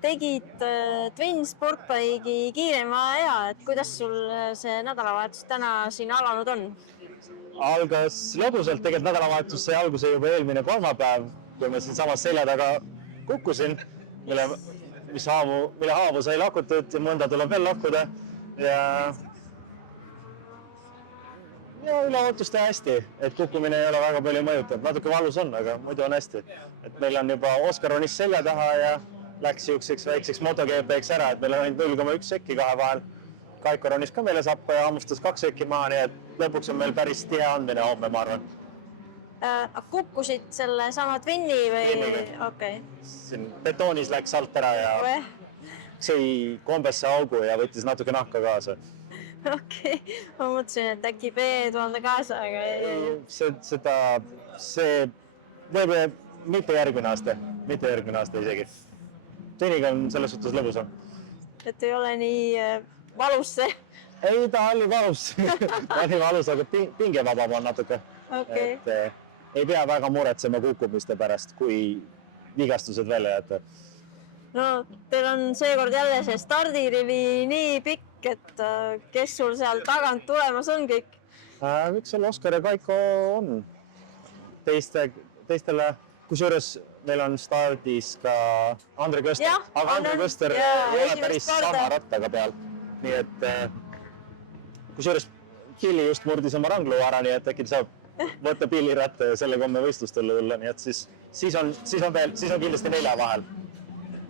Tegid Twin Sportbike'i kiirema aja, et kuidas sul see nädalavahetus täna siin alanud on? Algas lõbusalt, tegelikult nädalavahetus sai alguse juba eelmine kolmapäev, kui ma siinsamas selja taga kukkusin, mille haavu sai lakutud ja mõnda tuleb veel lakkuda. Ja üle ootuste hästi, et kukkumine ei ole väga palju mõjutanud. Natuke valus on, aga muidu on hästi. Et meil on juba Oskar ronis selja taha ja läks siukseks väikseks MotoGP-ks ära, et meil on ainult 0,1 sekki kahe vahel. Kaiko ronis ka meile sappa ja hammustas 2 sekki maha, nii et lõpuks on meil päris tihe andmine homme, ma arvan. Kukkusid selle sama Twin'i või? Okay. Siin betoonis läks alt ära ja sõi kombesse augu ja võttis natuke nahka kaasa. Okei, ma mõtlesin, et äkki B1000 kaasa, aga ei. See võib-olla mitte järgmine aasta isegi. Twin'iga on selles suhtes lõbusam. Et ei ole nii valus see? Ei, ta oli valus. Ta oli valus, aga pingevabam on natuke. Okay. Et ei pea väga muretsema kukkumiste pärast, kui vigastused välja jätta. No, teil on seekord jälle see stardirivi nii pikk, et kes sul seal tagant tulemas on kõik? Üks seal Oskar ja Kaiko on. Teistele, kusjuures meil on stardis ka Andre Köster, aga Andre Köster ei ole päris sama rattaga peal. Nii et kusjuures Killi just murdis oma rangluu ära, nii et äkki saab võtta pilliratta ja sellega homme võistlustele tulla, nii et siis on kindlasti 4 vahel.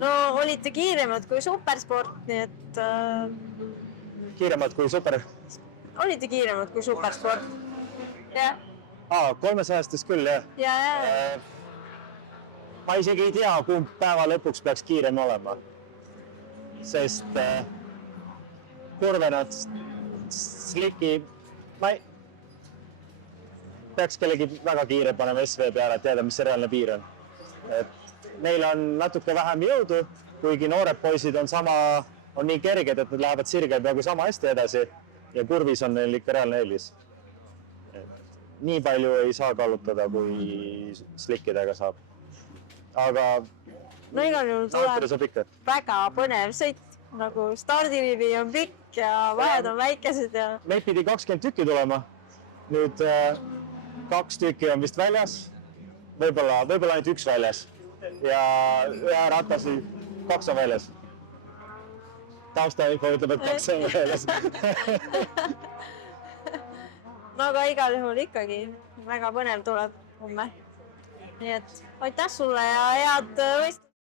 No olite kiiremad kui Supersport, nii et... Kiiremad kui Super? Olite kiiremad kui Supersport, jah. 300-stes küll, jah. Ma isegi ei tea, kumb päeva lõpuks peaks kiirem olema, sest kurvenad sliki, ma peaks kellegi väga kiire panema SV peale, et teada, mis see reaalne piir on. Neil on natuke vähem jõudu, kuigi noored poisid on nii kerged, et nad lähevad sirgel peaaegu sama hästi edasi ja kurvis on neil ikka reaalne eelis. Nii palju ei saa kallutada, kui slikkidega saab. Aga no igal juhul tuleb väga põnev sõit, nagu stardirivi on pikk ja vahed on väikesed ja... Meil pidi 20 tükki tulema. Nüüd 2 tükki on vist väljas, võib-olla ainult 1 väljas ja ühe ratasi 2 on väljas. Taustainfo ütleb, et 2 on väljas. No aga igal juhul ikkagi väga põnev tuleb homme. Nii et aitäh sulle ja head võistlust!